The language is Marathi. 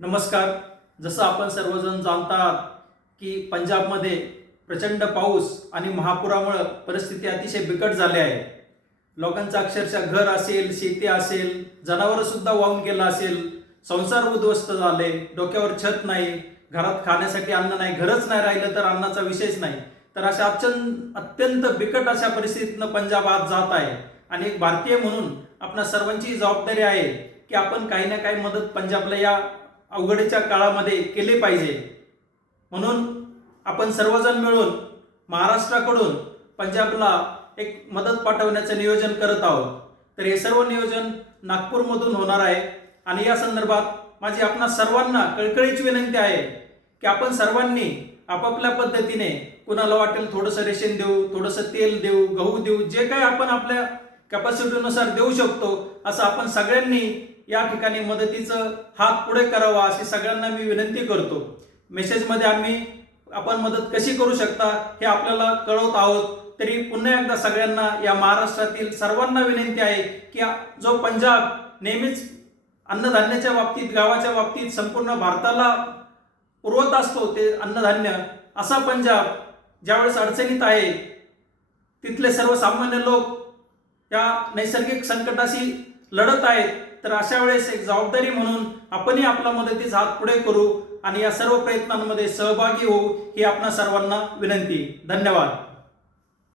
नमस्कार. जसं आपण सर्वजण जाणतात की पंजाबमध्ये प्रचंड पाऊस आणि महापुरामुळे परिस्थिती अतिशय बिकट झाली आहे. लोकांचं अक्षरशः घर असेल, शेती असेल, जनावरं सुद्धा वाहून गेलं असेल, संसार उद्ध्वस्त झाले, डोक्यावर छत नाही, घरात खाण्यासाठी अन्न नाही, घरच नाही राहिलं तर अन्नाचा विषयच नाही. तर अशा अत्यंत बिकट अशा परिस्थितीनं पंजाब आज जात आहे. आणि एक भारतीय म्हणून आपणा सर्वांची जबाबदारी आहे की आपण काही ना काही मदत पंजाबला या अवघडीच्या काळामध्ये केले पाहिजे. म्हणून आपण सर्वजण मिळून महाराष्ट्राकडून पंजाबला एक मदत पाठवण्याचं नियोजन करत आहोत. तर हे सर्व नियोजन नागपूरमधून होणार आहे आणि या संदर्भात माझी आपणा सर्वांना कळकळीची विनंती आहे की आपण सर्वांनी आपापल्या पद्धतीने कुणाला वाटेल थोडंसं रेशन देऊ, थोडंसं तेल देऊ, गहू देऊ, जे काही आपण आपल्या कॅपॅसिटीनुसार देऊ शकतो असं आपण सगळ्यांनी या ठिकाणी मदतीचं हात पुढे करावा अशी सगळ्यांना मी विनंती करतो. मेसेजमध्ये आपण मदत कशी करू शकता हे आपल्याला कळवत आहोत. तरी पुन्हा एकदा सगळ्यांना या महाराष्ट्रातील सर्वांना विनंती आहे की जो पंजाब नेहमीच अन्नधान्याच्या बाबतीत, गावाच्या बाबतीत संपूर्ण भारताला पुरवत असतो ते अन्नधान्य, असा पंजाब ज्यावेळेस अडचणीत आहे, तिथले सर्वसामान्य लोक या नैसर्गिक संकटाशी लढत आहेत, तर अशा वेळेस एक जबाबदारी म्हणून आपणही आपला मदतीचा हात पुढे करू आणि या सर्व प्रयत्नांमध्ये सहभागी होऊ ही आपणा सर्वांना विनंती. धन्यवाद.